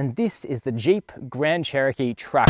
And this is the Jeep Grand Cherokee truck.